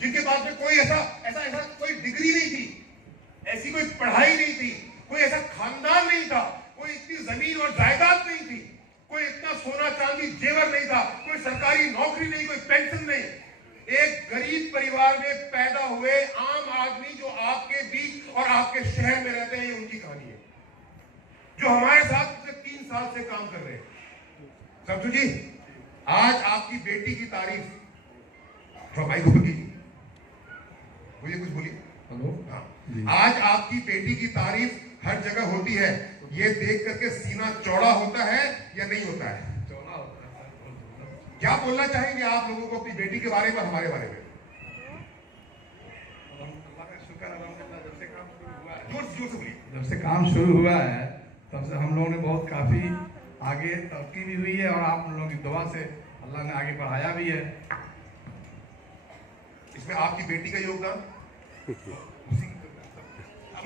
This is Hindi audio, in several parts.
जिनके पास में कोई ऐसा ऐसा ऐसा कोई डिग्री नहीं थी, ऐसी कोई पढ़ाई नहीं थी, कोई ऐसा खानदान नहीं था, कोई इतनी जमीन और जायदाद नहीं थी, कोई इतना सोना चांदी जेवर नहीं था, कोई सरकारी नौकरी नहीं, कोई पेंशन नहीं, एक गरीब परिवार में पैदा हुए आम आदमी जो आपके बीच और आपके शहर में रहते हैं, उनकी कहानी है, जो हमारे साथ पिछले 3 साल से काम कर रहे हैं। समझू जी, आज आपकी बेटी की तारीफ फरमाई होगी, मुझे कुछ बोलिए। हेलो। हाँ, आज आपकी बेटी की तारीफ हर जगह होती है, ये देख करके सीना चौड़ा होता है या नहीं होता है? चौड़ा होता है सर। क्या बोलना चाहेंगे आप लोगों को अपनी बेटी के बारे में, हमारे बारे में? अल्लाह का शुक्र अल्हम्दुलिल्लाह, जब से काम शुरू हुआ है, जोर से बोलिए। जब से काम शुरू हुआ है तब से हम लोगों ने बहुत काफी आगे तरक्की भी हुई है और आप लोगों की दुआ से अल्लाह ने आगे बढ़ाया भी है। इसमें आपकी बेटी का योगदान?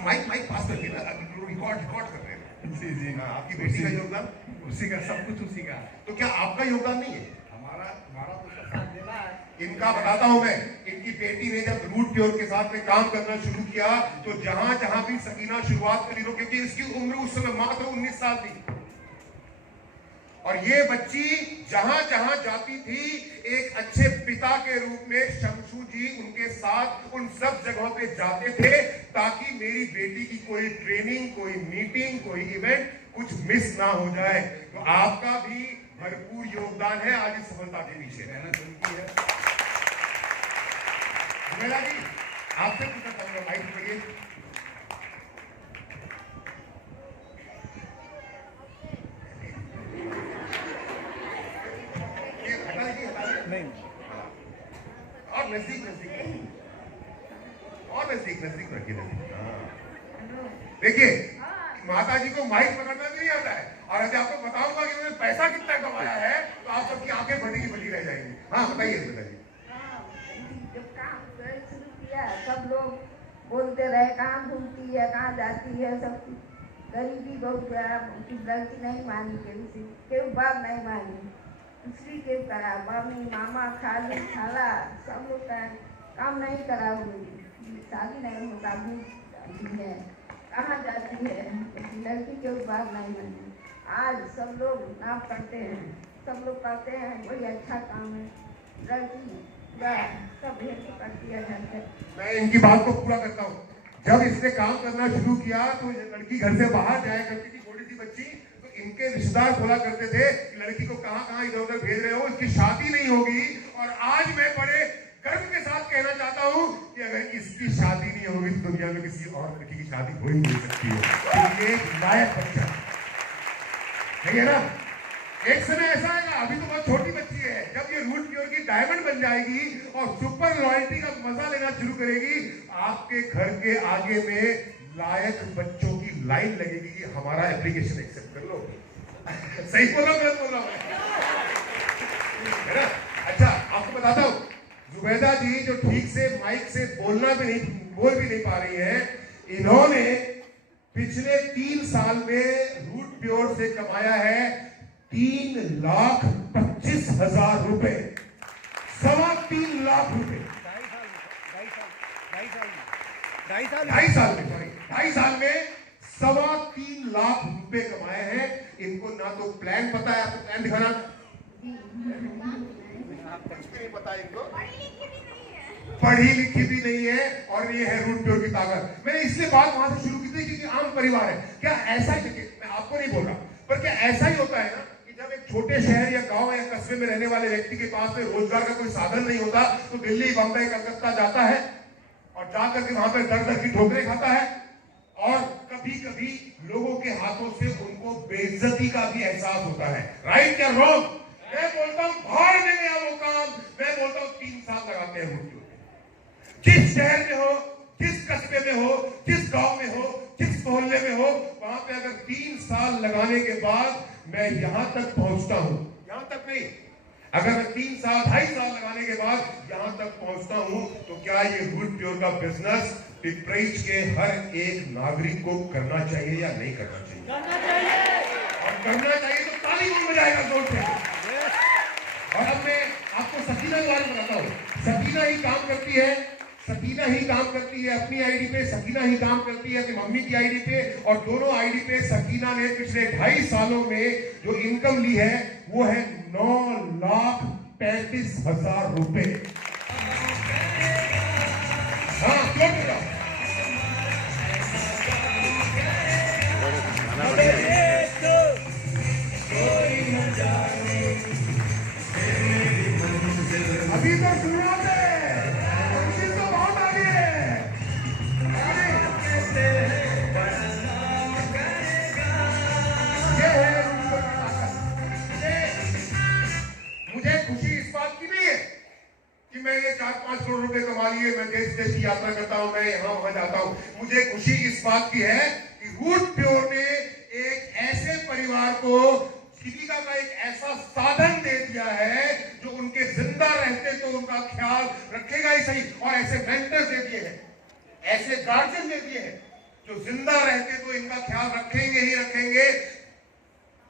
माइक माइक पास करके ना, रिकॉर्ड कर रहे हैं। जी जी। हाँ, आपकी बेटी का योगदान? उसी का, सब कुछ उसी का। तो क्या आपका योगदान नहीं है? हमारा तो उसका साथ देना है। इनका बताता हूं मैं, इनकी बेटी ने जब रूट प्योर के साथ में काम करना शुरू किया तो जहां जहां भी सकीना शुरुआत करी, क्योंकि इसकी उम्र उस समय मात्र 19 साल थी, और ये बच्ची जहां जहां जाती थी एक अच्छे पिता के रूप में शमशू जी उनके साथ उन सब जगहों पे जाते थे, ताकि मेरी बेटी की कोई ट्रेनिंग, कोई मीटिंग, कोई इवेंट कुछ मिस ना हो जाए। तो आपका भी भरपूर योगदान है आज इस सफलता के पीछे। मेहनत उनकी है। जुबैदा जी, आपसे पूछना चाहूंगा, माइक पकड़िए। नहीं, और नजदीक रखिए। देखिए, माता जी को माइक पकड़ना भी नहीं आता है, और अभी आपको बताऊंगा कि मैंने पैसा कितना कमाया है तो आप सबकी आंखें फटी की फटी रह जाएंगी। हाँ बताइए जुबैदा जी। जब काम शुरू किया सब लोग बोलते रहे कहाँ घूमती है, कहाँ जाती है, सब गरीबी बहुत है, उसकी गलती नहीं मानी, केहू बात नहीं मानी, दूसरी के करा, मम्मी मामा खाली खाला सब लोग का काम नहीं करा हुई, शादी नहीं होता है, कहाँ जाती है, लड़की के बात नहीं मानी। आज सब लोग नाम करते हैं, सब लोग कहते हैं वही अच्छा काम है, लड़की सब हेल्प करती है घर से। मैं इनकी बात को पूरा करता हूँ। जब इसने काम करना शुरू किया तो लड़की घर से बाहर जाया करती थी, छोटी सी बच्ची, तो इनके रिश्तेदार बोला करते थे कि लड़की को कहाँ कहाँ इधर उधर भेज रहे हो, इसकी शादी नहीं होगी। और आज मैं बड़े गर्व के साथ कहना चाहता हूँ कि अगर इसकी शादी नहीं होगी तो दुनिया में किसी और लड़की की शादी हो ही नहीं सकती है। तो ये लायक बच्चा नहीं है ना। एक समय ऐसा आएगा, अभी तो बहुत छोटी बच्ची है, जब ये रूट प्योर की डायमंड बन जाएगी और सुपर लॉयल्टी का मजा लेना शुरू करेगी, आपके घर के आगे में लायक बच्चों की लाइन लगेगी कि हमारा एप्लीकेशन एक्सेप्ट कर लो। सही बोल रहा हूं, गलत बोल रहा हूं, है ना? अच्छा, आपको बताता हूं, जुबैदा जी जो ठीक से माइक से बोल भी नहीं पा रही है, इन्होंने पिछले 3 साल में रूट प्योर से कमाया है 3,25,000 रुपए, 3.25 लाख रुपए। 2.5 साल में 3.25 लाख रुपए कमाए हैं। इनको ना तो प्लान पता है, आपको प्लान दिखाना कुछ भी नहीं पता है इनको, पढ़ी लिखी भी नहीं है, और ये है रूट प्योर की ताकत। मैंने इसलिए बात वहां से शुरू की थी क्योंकि आम परिवार है। क्या ऐसा ही, मैं आपको नहीं बोल रहा, पर क्या ऐसा ही होता है ना कि जब एक छोटे शहर या गांव या कस्बे में रहने वाले व्यक्ति के पास में रोजगार का कोई साधन नहीं होता तो दिल्ली, बम्बई, कलकत्ता जाता है और जाकर के वहां पर दर दर की ठोकरें खाता है, और कभी कभी लोगों के हाथों से उनको बेइज्जती का भी एहसास होता है। राइट या रॉन्ग? मैं बोलता हूं भाड़ में गया वो काम। मैं बोलता हूं 3 साल लगाते हैं रूट प्योर। जिस शहर में हो, जिस कस्बे में हो, जिस गांव में हो, जिस मोहल्ले में हो, वहां पे अगर 3 साल लगाने के बाद मैं यहां तक पहुंचता हूं, यहां तक नहीं, अगर मैं 3 साल 2.5 साल लगाने के बाद यहां तक पहुंचता हूं, तो क्या ये रूट प्योर का बिजनेस पिपराइच के हर एक नागरिक को करना चाहिए या नहीं करना चाहिए? करना चाहिए। और करना चाहिए तो ताली कौन बजाएगा जोर से? और अब मैं आपको सकीना के बारे में बताता हूँ। सकीना ही काम करती है, सकीना ही काम करती है अपनी आईडी पे, सकीना ही काम करती है अपनी मम्मी की आईडी पे, और दोनों आईडी पे सकीना ने पिछले 2.5 सालों में जो इनकम ली है वो है 9,35,000 रुपए। हाँ, क्यों बोला? अभी तो शुरुआत है, कोशिश तो बहुत आगे है। ये है मुझे खुशी इस बात की नहीं है कि मैंने 4-5 करोड़ रुपए कमा लिए, मैं देश देश की यात्रा करता हूं, मैं यहां वहां जाता हूं। मुझे खुशी इस बात की है कि रूट प्योर ने एक ऐसे परिवार को जीविका का एक ऐसा साधन दे दिया है जो उनके जिंदा रहते तो उनका ख्याल रखेगा ही सही, और ऐसे मेंटर्स दे दिए हैं, ऐसे गार्जियन दे दिए हैं जो जिंदा रहते तो इनका ख्याल रखेंगे ही रखेंगे।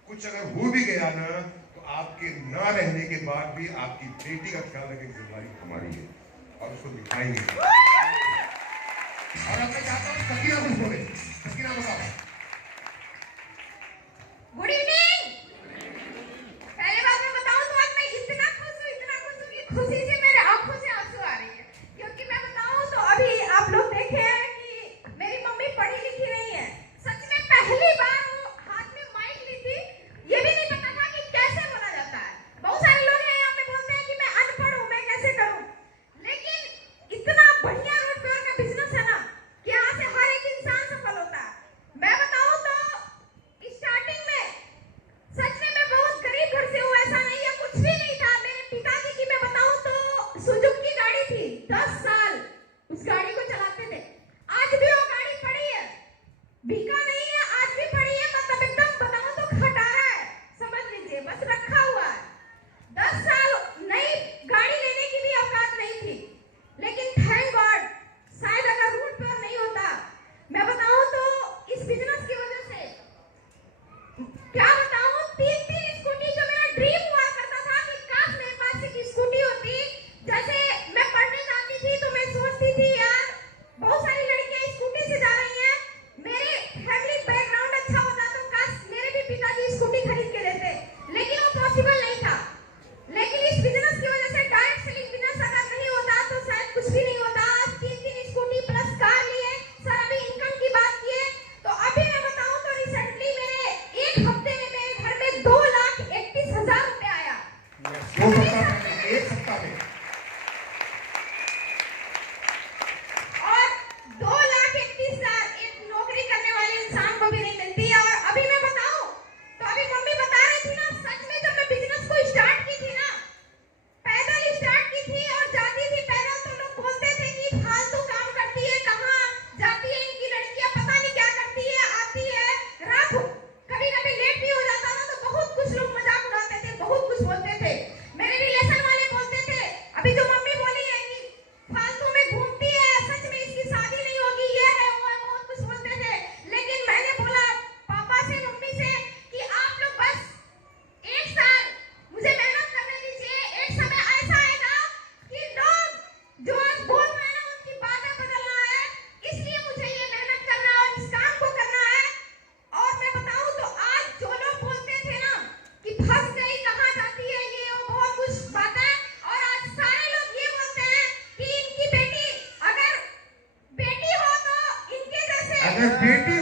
कुछ अगर हो भी गया ना तो आपके ना रहने के बाद भी आपकी बेटी का ख्याल रखने की जिम्मेदारी हमारी है, और उसको दिखाएंगे। और अब मैं चाहता हूं सकीना कुछ बोले। सकीना बताओ। Good evening. पहले बात मैं बताऊं तो आज मैं इतना खुश हूं कि खुशी से मेरे आंखों से आंसू आ रही है, क्योंकि मैं बताऊं तो अभी आप लोग देखे हैं कि मेरी मम्मी पढ़ी लिखी नहीं है। सच में पहली बार वो हाथ में माइक ली थी, ये भी नहीं पता था कि कैसे बोला जाता है। बहुत सारे लोग हैं यहाँ पे बोलते हैं कि मैं अनपढ़ हूँ, मैं कैसे करूँ, लेकिन इतना बढ़िया रोड प्योर का बिजनेस है ना कि यहाँ से हर एक इंसान सफल होता है। मैं बताऊं तो स्टार्टिंग में सच में मैं बहुत गरीब घर से हूँ, ऐसा नहीं है, कुछ भी नहीं था। मेरे पिताजी की मैं बताऊं तो सुजुकी गाड़ी थी, 10 साल उस गाड़ी को चलाते थे। आज भी वो गाड़ी पड़ी है, बिका नहीं है, आज भी पड़ी है। मतलब एकदम बताऊं तो खटारा है, समझ लीजिए, बस रखा हुआ है। 10 साल नई गाड़ी लेने की भी औकात नहीं थी, लेकिन थैंक गॉड, शायद अगर रूट प्योर नहीं होता, मैं बताऊं तो इस बिजनेस की वजह से क्या बताऊं, 3 स्कूटी जो मेरा ड्रीम हुआ करता था कि काश मेरे पास एक स्कूटी होती। जैसे मैं पढ़ने जाती थी तो मैं सोचती थी यार बहुत सारी लड़कियां स्कूटी से जा रही हैं, मेरे फैमिली बैकग्राउंड अच्छा होता तो काश मेरे भी पिताजी स्कूटी खरीद के देते, लेकिन वो पॉसिबल नहीं था। लेकिन इस बिजनेस की वजह से, डायरेक्ट सेलिंग बिजनेस अगर नहीं होता तो शायद कुछ भी नहीं होता। आज 3 स्कूटी प्लस कार लिए। सर अभी इनकम की बात किए तो अभी मैं बताऊं तो रिसेंटली मेरे एक हफ्ते में मेरे घर में 2,31,000 रुपए आया। 2 सप्ताह में, 1 सप्ताह में। और 2,31,000 एक नौकरी करने वाले इंसान को भी नहीं मिलती है। और अभी मैं बताऊं तो अभी मम्मी बता रही थी ना, सच में जब मैं बिजनेस को स्टार्ट की थी ना, पैदल स्टार्ट की थी और जाती थी पैदल, तो लोग बोलते थे कि फालतू काम करती है, कहाँ जाती है इनकी लड़कियां, पता नहीं क्या करती है, आती है रात कभी कभी लेट भी हो जाता ना तो बहुत कुछ लोग मजाक उड़ाते थे, बहुत कुछ बोलते थे। मेरे रिलेशन वाले बोलते थे, अभी जो मम्मी बोली है कि फालतू में घूमती है, सच में इसकी शादी नहीं होगी, ये है वो है, बहुत कुछ बोलते थे। लेकिन मैंने बोला पापा से, मम्मी से कि आप लोग बस 1 साल मुझे मेहनत करने दीजिए, एक समय ऐसा आएगा कि लोग जो आज बोल रहे हैं ना उनकी बातें बदलना है, इसलिए मुझे ये मेहनत करना है और इस काम को करना है। और मैं बताऊं तो आज जो लोग बोलते थे ना कि फंस गई, कहाँ जाती है, ये वो बहुत कुछ बातें, और आज सारे लोग ये बोलते हैं कि इनकी बेटी अगर बेटी हो तो इनके जैसे अगर बेटी